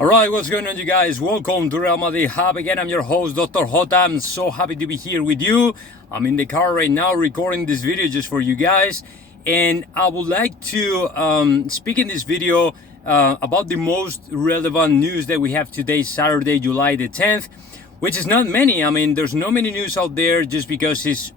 Alright, what's going on, you guys? Welcome to Real Madrid Hub. Again, I'm your host, Dr. Jota. I'm so happy to be here with you. I'm in the car right now recording this video just for you guys. And I would like to speak in this video about the most relevant news that we have today, Saturday, July the 10th, which is not many. There's not many news out there just because it's,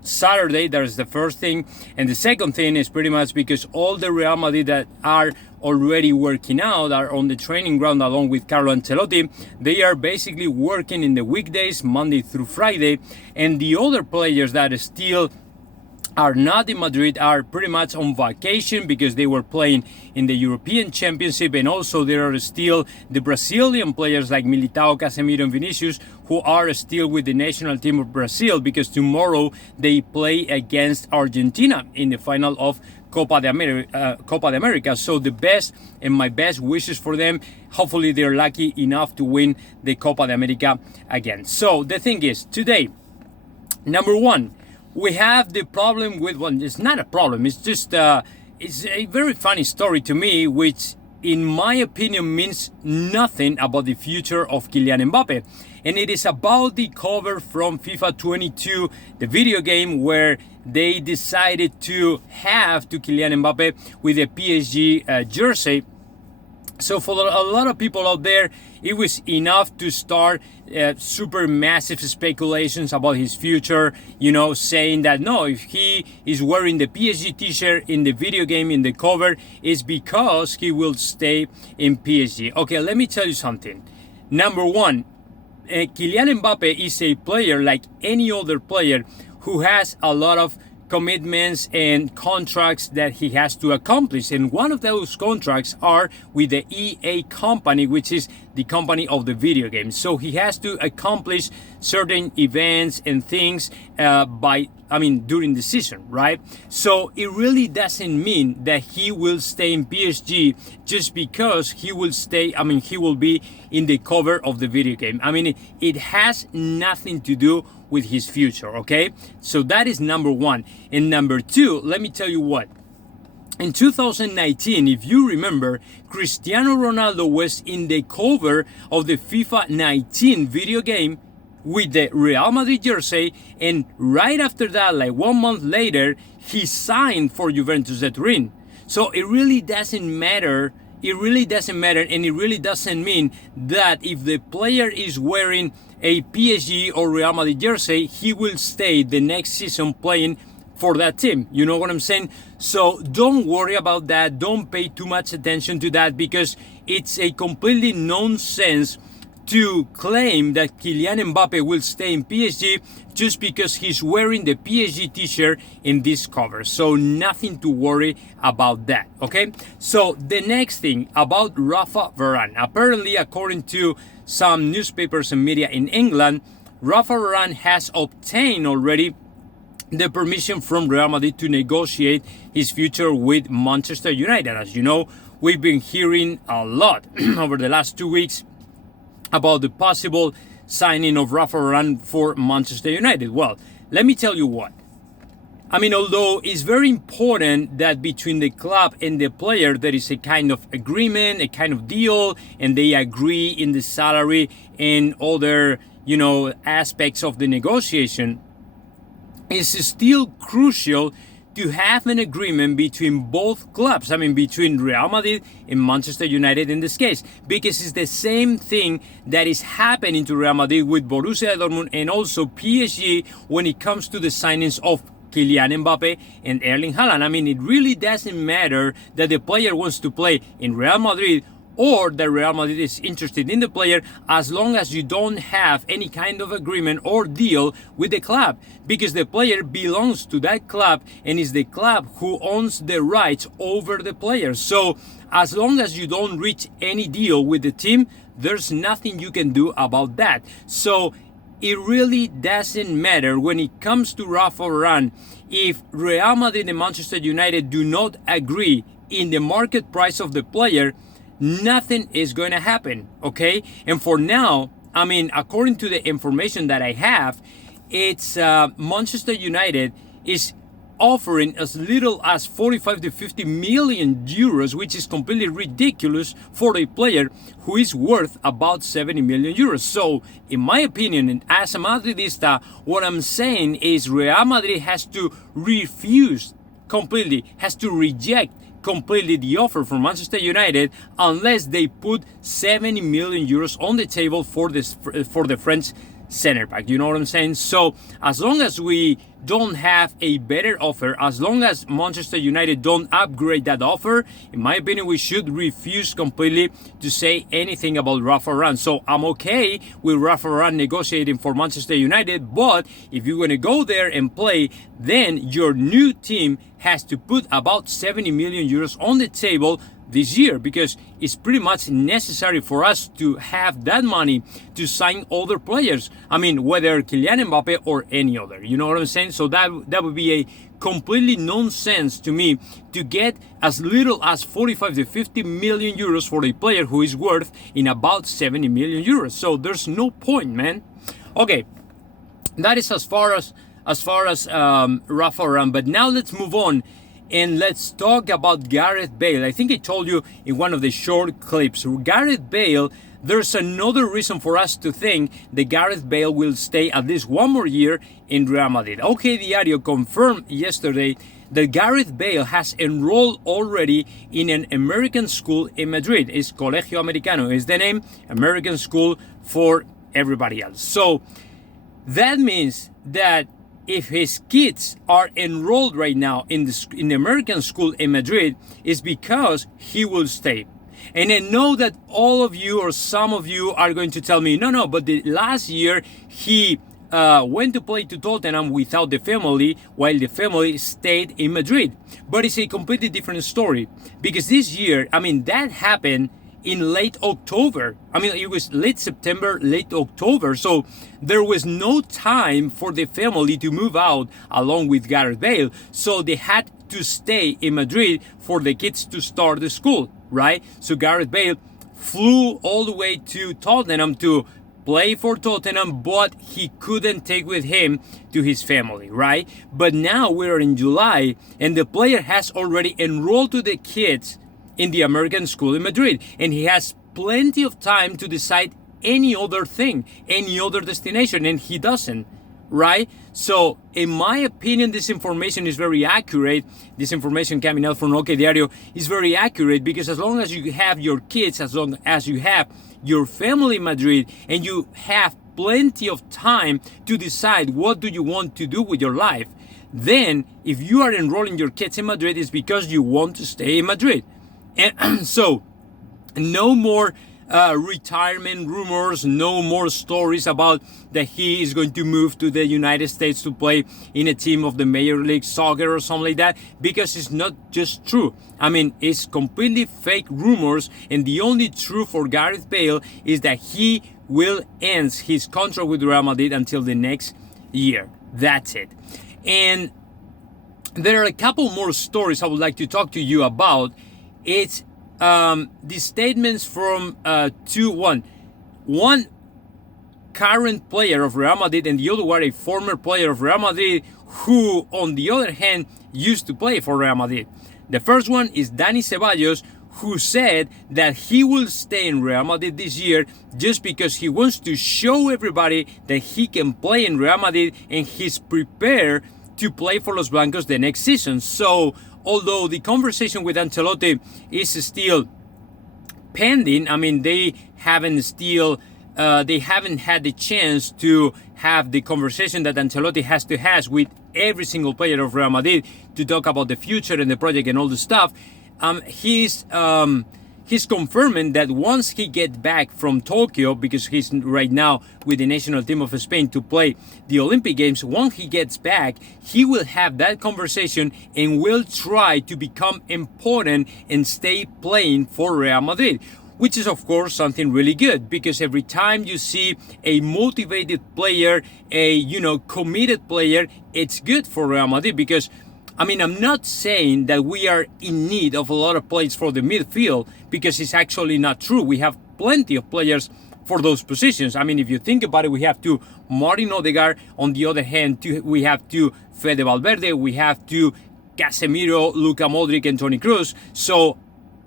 Saturday, that is the first thing. And the second thing is pretty much because all the Real Madrid that are already working out are on the training ground along with Carlo Ancelotti. They are basically working in the weekdays, Monday through Friday. And the other players that still are not in Madrid are pretty much on vacation because they were playing in the European Championship, and also there are still the Brazilian players like Militao, Casemiro and Vinicius who are still with the national team of Brazil because tomorrow they play against Argentina in the final of Copa de America. So the best and my best wishes for them. Hopefully they're lucky enough to win the Copa de America again. So the thing is, today, number one, we have the problem with one. It's not a problem. It's just it's a very funny story to me, which in my opinion means nothing about the future of Kylian Mbappe. And it is about the cover from FIFA 22, the video game where they decided to have to Kylian Mbappe with a PSG jersey. So for a lot of people out there, it was enough to start super massive speculations about his future, saying that no, if he is wearing the PSG t-shirt in the video game in the cover, it's because he will stay in PSG. Okay, let me tell you something. Number one, Kylian Mbappe is a player like any other player who has a lot of commitments and contracts that he has to accomplish, and one of those contracts are with the EA company, which is the company of the video game. So he has to accomplish certain events and things during the season, right? So it really doesn't mean that he will stay in PSG just because he will be in the cover of the video game. It has nothing to do with his future, okay? So that is number one. And number two, let me tell you what. In 2019, if you remember, Cristiano Ronaldo was in the cover of the FIFA 19 video game with the Real Madrid jersey, and right after that, like 1 month later, he signed for Juventus de Turin. So it really doesn't matter. And it really doesn't mean that if the player is wearing a PSG or Real Madrid jersey, he will stay the next season playing for that team. You know what I'm saying? So don't worry about that. Don't pay too much attention to that because it's a completely nonsense to claim that Kylian Mbappe will stay in PSG just because he's wearing the PSG t-shirt in this cover. So nothing to worry about that, okay? So the next thing about Rafa Varane. Apparently, according to some newspapers and media in England, Rafa Varane has obtained already the permission from Real Madrid to negotiate his future with Manchester United. As you know, we've been hearing a lot over the last 2 weeks about the possible signing of Rafa Varane for Manchester United. Well, let me tell you what. Although it's very important that between the club and the player there is a kind of agreement, a kind of deal, and they agree in the salary and other, aspects of the negotiation, it's still crucial to have an agreement between both clubs. Between Real Madrid and Manchester United in this case, because it's the same thing that is happening to Real Madrid with Borussia Dortmund and also PSG when it comes to the signings of Kylian Mbappe and Erling Haaland. It really doesn't matter that the player wants to play in Real Madrid or that Real Madrid is interested in the player, as long as you don't have any kind of agreement or deal with the club, because the player belongs to that club and it's the club who owns the rights over the player. So as long as you don't reach any deal with the team, there's nothing you can do about that. So it really doesn't matter when it comes to Rafa Varane if Real Madrid and Manchester United do not agree in the market price of the player. Nothing is going to happen, okay? And for now, according to the information that I have, it's Manchester United is offering as little as 45 to 50 million euros, which is completely ridiculous for a player who is worth about 70 million euros. So, in my opinion, and as a Madridista, what I'm saying is Real Madrid has to refuse completely, has to reject completely the offer from Manchester United unless they put 70 million euros on the table for the French center back. You know what I'm saying? So as long as we don't have a better offer, as long as Manchester United don't upgrade that offer, in my opinion, we should refuse completely to say anything about Rafa Varane. So I'm okay with Rafa Varane negotiating for Manchester United, but if you're going to go there and play, then your new team has to put about 70 million euros on the table this year, because it's pretty much necessary for us to have that money to sign other players. I mean, whether Kylian Mbappe or any other. You know what I'm saying? So that would be a completely nonsense to me to get as little as 45 to 50 million euros for a player who is worth in about 70 million euros. So there's no point, man. Okay, that is as far as Rafa Varane. But now let's move on. And let's talk about Gareth Bale. I think I told you in one of the short clips. Gareth Bale, there's another reason for us to think that Gareth Bale will stay at least one more year in Real Madrid. OK Diario confirmed yesterday that Gareth Bale has enrolled already in an American school in Madrid. It's Colegio Americano is the name, American school for everybody else. So that means that if his kids are enrolled right now in the American school in Madrid, it's because he will stay. And I know that all of you or some of you are going to tell me, no, but the last year he went to play to Tottenham without the family, while the family stayed in Madrid. But it's a completely different story, because this year, I mean, that happened in late October. I mean, it was late September, late October. So there was no time for the family to move out along with Gareth Bale. So they had to stay in Madrid for the kids to start the school, right? So Gareth Bale flew all the way to Tottenham to play for Tottenham, but he couldn't take with him to his family, right? But now we're in July and the player has already enrolled to the kids in the American school in Madrid, and he has plenty of time to decide any other thing, any other destination, and he doesn't, right? So in my opinion, this information is very accurate. This information coming out from OK Diario is very accurate, because as long as you have your kids, as long as you have your family in Madrid, and you have plenty of time to decide what do you want to do with your life, then if you are enrolling your kids in Madrid, it's because you want to stay in Madrid. And so, no more retirement rumors, no more stories about that he is going to move to the United States to play in a team of the Major League Soccer or something like that, because it's not just true. I mean, it's completely fake rumors, and the only truth for Gareth Bale is that he will end his contract with Real Madrid until the next year. That's it. And there are a couple more stories I would like to talk to you about. It's the statements from one current player of Real Madrid and the other one a former player of Real Madrid who, on the other hand, used to play for Real Madrid. The first one is Dani Ceballos, who said that he will stay in Real Madrid this year just because he wants to show everybody that he can play in Real Madrid and he's prepared to play for Los Blancos the next season. So although the conversation with Ancelotti is still pending, I mean, they haven't had the chance to have the conversation that Ancelotti has to have with every single player of Real Madrid to talk about the future and the project and all the stuff. He's confirming that once he gets back from Tokyo, because he's right now with the national team of Spain to play the Olympic Games, once he gets back, he will have that conversation and will try to become important and stay playing for Real Madrid, which is of course something really good, because every time you see a motivated player, a committed player, it's good for Real Madrid. Because I mean, I'm not saying that we are in need of a lot of players for the midfield, because it's actually not true. We have plenty of players for those positions. I mean, if you think about it, we have to Martin Odegaard. On the other hand, we have to Fede Valverde. We have to Casemiro, Luka Modric, and Toni Kroos. So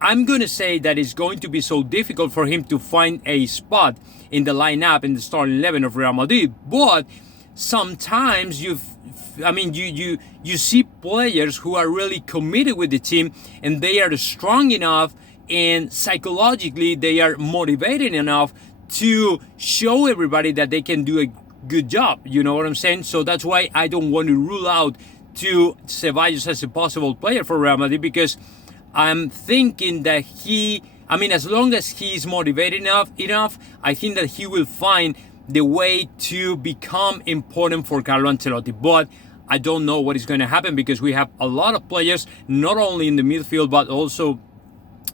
I'm going to say that it's going to be so difficult for him to find a spot in the lineup in the starting 11 of Real Madrid. But sometimes you see players who are really committed with the team, and they are strong enough and psychologically they are motivated enough to show everybody that they can do a good job. You know what I'm saying? So that's why I don't want to rule out to Ceballos as a possible player for Real Madrid, because I'm thinking that as long as he is motivated enough, I think that he will find the way to become important for Carlo Ancelotti. But I don't know what is going to happen, because we have a lot of players, not only in the midfield, but also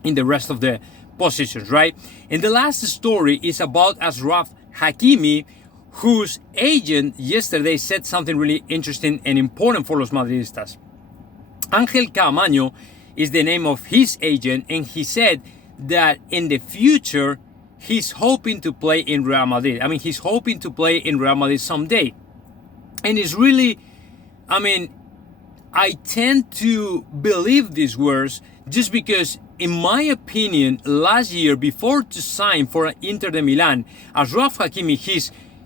in the rest of the positions, right? And the last story is about Achraf Hakimi, whose agent yesterday said something really interesting and important for los Madridistas. Ángel Caamaño is the name of his agent, and he said that in the future, he's hoping to play in Real Madrid. He's hoping to play in Real Madrid someday. And it's really, I tend to believe these words just because, in my opinion, last year, before to sign for Inter de Milan, Achraf Hakimi,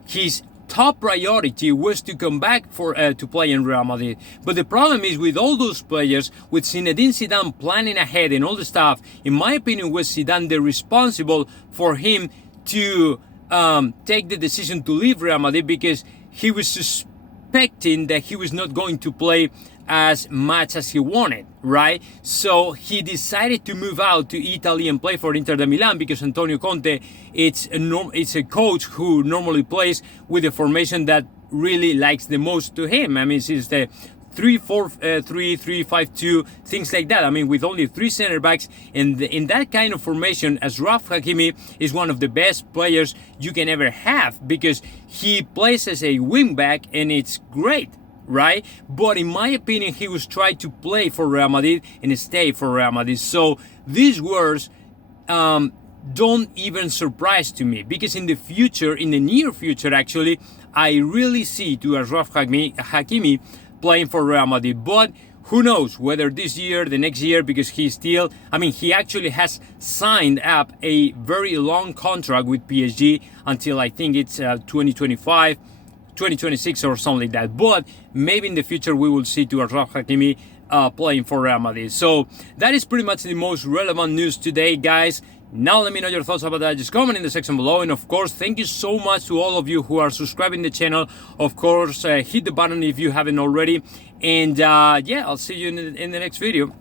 his top priority was to come back to play in Real Madrid. But the problem is, with all those players, with Zinedine Zidane planning ahead and all the stuff, in my opinion, was Zidane the responsible for him to take the decision to leave Real Madrid, because he was suspecting that he was not going to play as much as he wanted, right? So he decided to move out to Italy and play for Inter de Milan, because Antonio Conte, it's a coach who normally plays with the formation that really likes the most to him. It's the 3-4-3, 3-5-2, things like that. With only 3 center backs, and in that kind of formation, Achraf Hakimi is one of the best players you can ever have, because he plays as a wing back, and it's great, right? But in my opinion, he was trying to play for Real Madrid and stay for Real Madrid. So these words don't even surprise to me, because in the near future actually, I really see to Achraf Hakimi playing for Real Madrid. But who knows whether this year, the next year, because he actually has signed up a very long contract with PSG until I think it's 2025, 2026 or something like that. But maybe in the future we will see to Achraf Hakimi playing for Real Madrid. So that is pretty much the most relevant news today, guys. Now let me know your thoughts about that. Just comment in the section below. And of course, thank you so much to all of you who are subscribing to the channel. Of course, hit the button if you haven't already. And yeah, I'll see you in the next video.